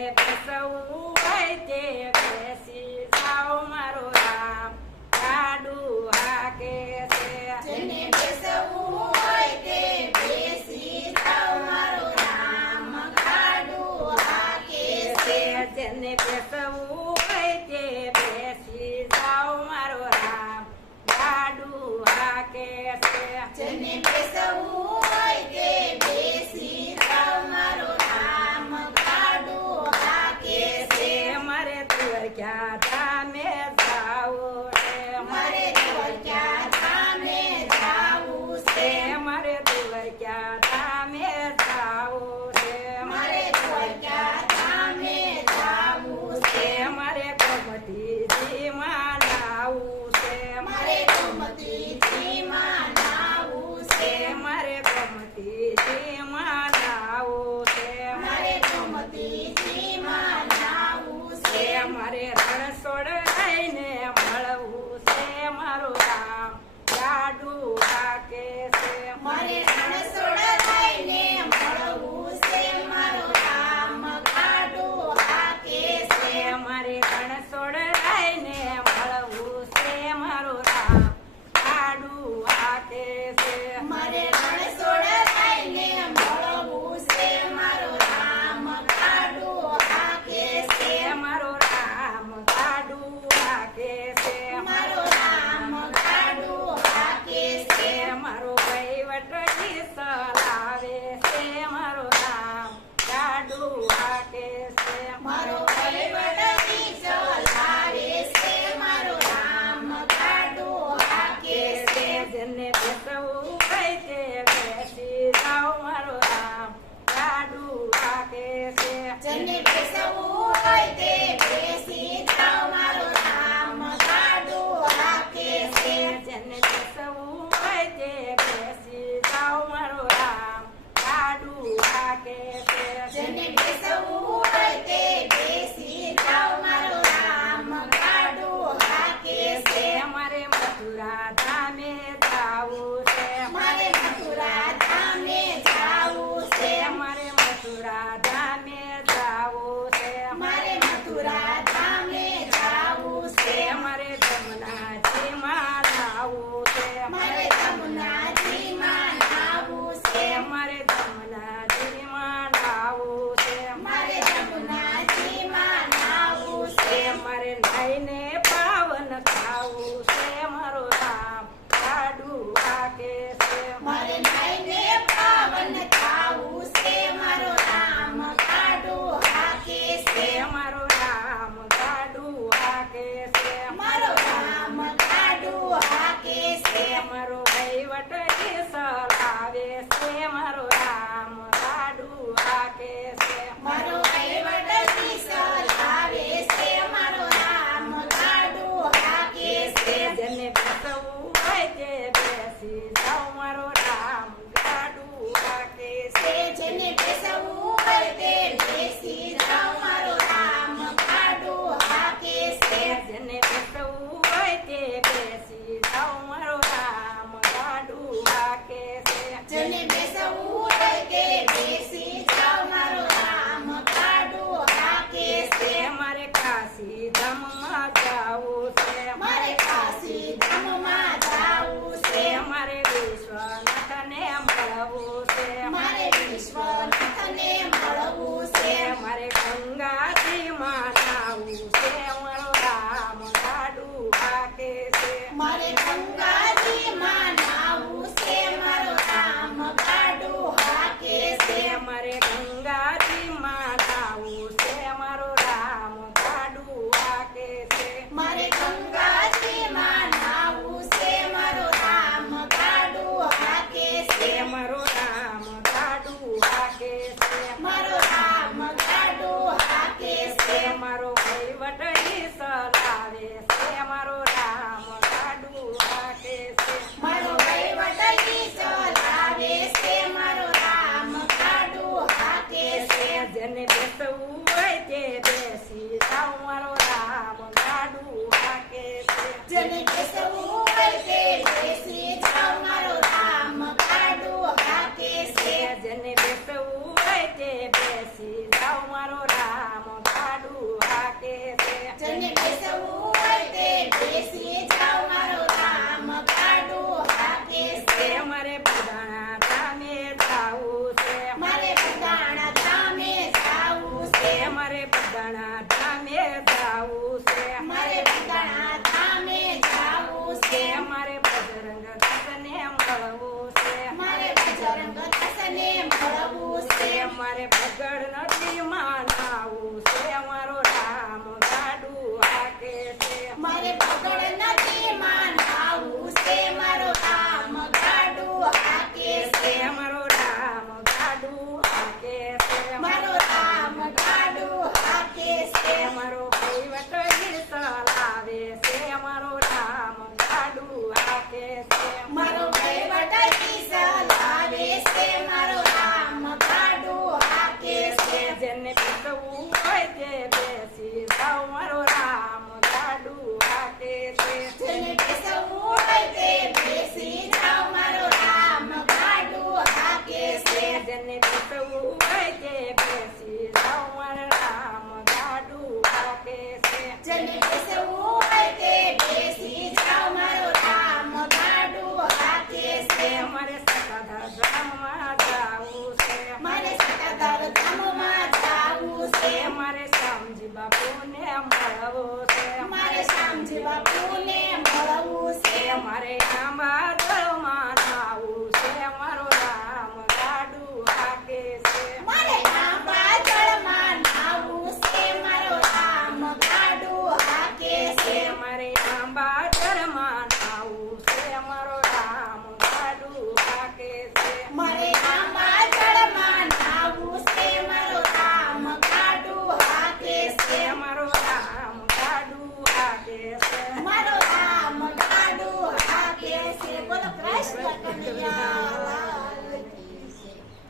જેને બેસવું હોય તે બેસી જાઓ મારો રામ ગાડું હાકે છે જેને બેસવું હોય તે બેસી જાઓ મારો રામ ગાડું હાકે છે. જેને બેસવું હોય તે બેસી જાઓ મારો રામ ગાડું હાકે છે જેને બેસવું હોય તે બેસી જાઓ મારો રામ ગાડું હાકે છે. મારે દ્વારકા ધામે જાવું છે મારે દ્વારકા ધામે જાવું છે. મારે દ્વારકા ધામે જાવું છે મારે દ્વારકા ધામે જાવું છે. મારે ગોમતીજીમાં નાવું છે મારે ગોમતીજીમાં નાવું છે. મારે ગોમતીજીમાં નાવું છે મારે ગોમતીજીમાં નાવું છે. મારે રણછોડ લઈને મળવું છે મારું રામ ગાડું હાકે છે મારે રણછોડ લઈને મળવું છે મારો રામ ગાડું હાકે છે. મારે રણછોડ લઈને મળવું છે મારું રામ ગાડું હાકે છે મારે રણછોડ લઈને મળવું છે મારો રામ ગાડું હાકે છે. મારો રામ ગાડું હાકે છે મારો રામ ગાડું હાકે છે. મારો વહીવટ ચલાવે છે મારો રામ ગાડું હાકે છે મારો વહીવટ ચલાવે છે મારો રામ ગાડું હાકે છે. જેને બેસવું હોય તે બેસી જાઓ મારો રામ ગાડું હાકે છે જેને બેસવું હોય તે બેસી જાઓ મારો રામ ગાડું હાકે છે. જેને બેસવું હોય તે બેસી જાઓ મારો રામ ગાડું હાકે છે જેને બેસવું હોય તે બેસી જાઓ મારો રામ ગાડું હાકે છે. મારે મથુરા ધામે જાવું છે મારે મથુરા ધામે જાવું છે. મારે મથુરા ધામે જાવું છે મારે મથુરા ધામે જાવું છે. મારે જમનાજીમાં નાવું છે મારે જમનાજીમાં નાવું છે. મારે જમનાજીમાં નાવું છે મારે જમનાજીમાં નાવું છે. મારે નાઈને પાવન ખાવું છે મારો રામ ગાડું હાકે છે મારે નાઈને પાવન થાવું છે મારો રામ ગાડું હાકે છે. મારો રામ ગાડું હાકે છે મારો રામ ગાડું હાકે છે. મારો વહીવટ ચલાવે છે મારો રામ ગાડું હાકે છે મારો વહીવટ ચલાવે છે મારો રામ ગાડું હાકે છે. જેને બેસવું હોય તે બેસી જાઓ મારો રામ ગાડું હાકે છે જેને બેસવું હોય તે બેસી જાઓ મારો રામ ગાડું હાકે છે. જેને બેસવું હોય તે બેસી જાઓ મારો રામ ગાડું હાકે છે જેને બેસવું હોય તે બેસી જાઓ મારો રામ ગાડું હાકે છે. મારે કાશી ધામમાં જાવું છે મારે કાશી ધામમાં જાવું છે. મારે વિશ્વનાથને મળવું છે મારે વિશ્વનાથને મળવું છે. મારે ગંગાજીમાં નાવું છે મારો રામ ગાડું હાકે છે મારે ગંગાજીમાં નાવું છે મારો રામ ગાડું હાકે છે. મારે ગંગાજીમાં નાવું છે મારો રામ ગાડું હાકે છે મારે ગંગાજીમાં નાવું છે મારો રામ ગાડું હાકે છે. મારો રામ ગાડું હાકે છે મારો રામ ગાડું હાકે છે. મારો વહીવટ ચલાવે છે મારો રામ ગાડું હાકે છે મારો વહીવટ ચલાવે છે મારો રામ ગાડું હાકે છે. જેને બેસવું હોય તે બેસી જાઓ મારો રામ ગાડું હાકે છે જેને બેસવું હોય તે બેસી જાઓ મારો રામ ગાડું હાકે છે. જેને બેસવું હોય તે બેસી જાઓ મારો રામ જેને બેસવું હોય તે